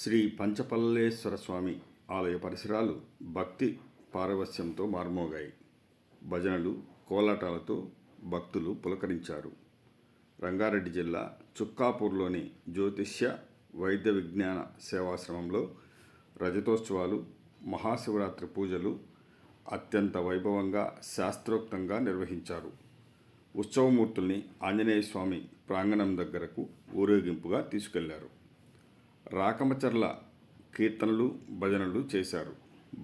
శ్రీ పంచపల్లేశ్వర స్వామి ఆలయ పరిసరాలు భక్తి పారవస్యంతో మార్మోగాయి. భజనలు, కోలాటాలతో భక్తులు పులకరించారు. రంగారెడ్డి జిల్లా చుక్కాపూర్లోని జ్యోతిష్య వైద్య విజ్ఞాన సేవాశ్రమంలో రజతోత్సవాలు, మహాశివరాత్రి పూజలు అత్యంత వైభవంగా శాస్త్రోక్తంగా నిర్వహించారు. ఉత్సవమూర్తుల్ని ఆంజనేయ స్వామి ప్రాంగణం దగ్గరకు ఊరేగింపుగా తీసుకెళ్లారు. రాకమచర్ల కీర్తనలు, భజనలు చేశారు.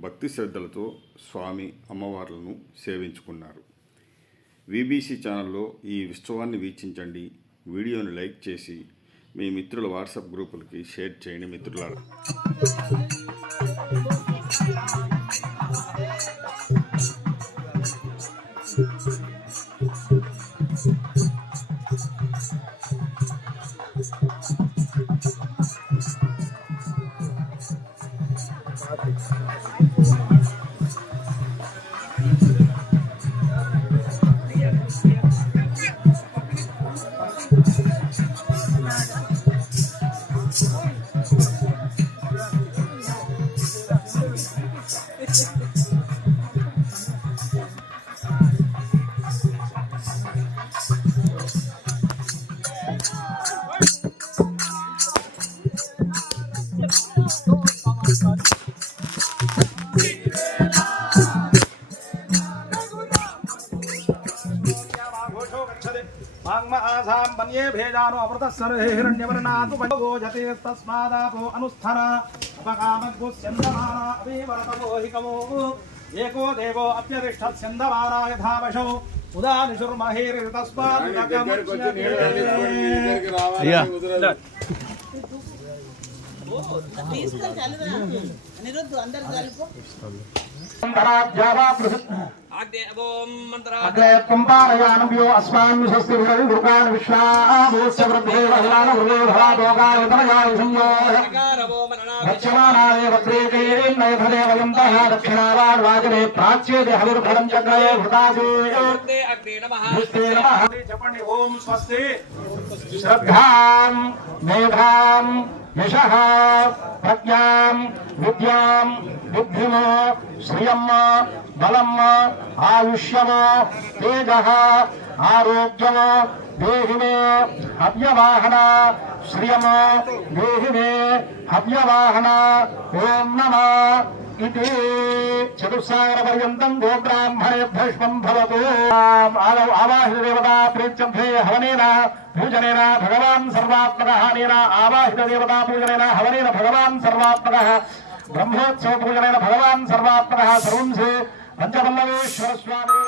భక్తి శ్రద్ధలతో స్వామి అమ్మవార్లను సేవించుకున్నారు. వీబీసీ ఛానల్లో ఈ ఉత్సవాన్ని వీక్షించండి. వీడియోని లైక్ చేసి మీ మిత్రుల వాట్సాప్ గ్రూపులకి షేర్ చేయండి. మిత్రులారా, मन्ये भेदानो अमृतस्सरे हिरण्यवर्णातु गोजते तस्मादापो अनुस्थान अपकामद्गुस्यन्दमाना अभिवरतमो हिकमो एको देवो अप्यतिष्ठत्स्यन्दमाना यथावशो अग्रेत्वम्पारयानव्यो अस्मान् स्वस्तिर्गुरुकान् विश्वाभूस्य वृद्धे वह्लान वृद्धे भवादोगाय तमयाय संयोः दक्षिणानाय वक्रेकैर्नयधने वयन्तः दक्षिणावाड्वाजने प्राच्येते हविर्फलं चक्रये भृतासे भृस्ते नमः जपण्डि ओम स्वस्ति श्रद्धां मेधां यशः प्रज्ञां विद्यां बुद्धिं श्रियं बलं आयुष्यं तेजः आरोग्यं देहि मे हव्यवाहन श्रियं देहि मे हव्यवाहन ओम नमः इति चतुस्सागरपर्यन्तं गोब्राह्मणेभ्यष्मं भवतु। आवाहित देवता प्रेत्यन्ते हवनेन पूजनेन भगवान् सर्वात्मकः अनेन आवाहित देवता पूजनेन हवनेन भगवान् सर्वात्मकः ब्रह्मोत्सव पूजनेन भगवान् सर्वात्मकः सर्वं से पंचपल्लवेश्वर स्वामी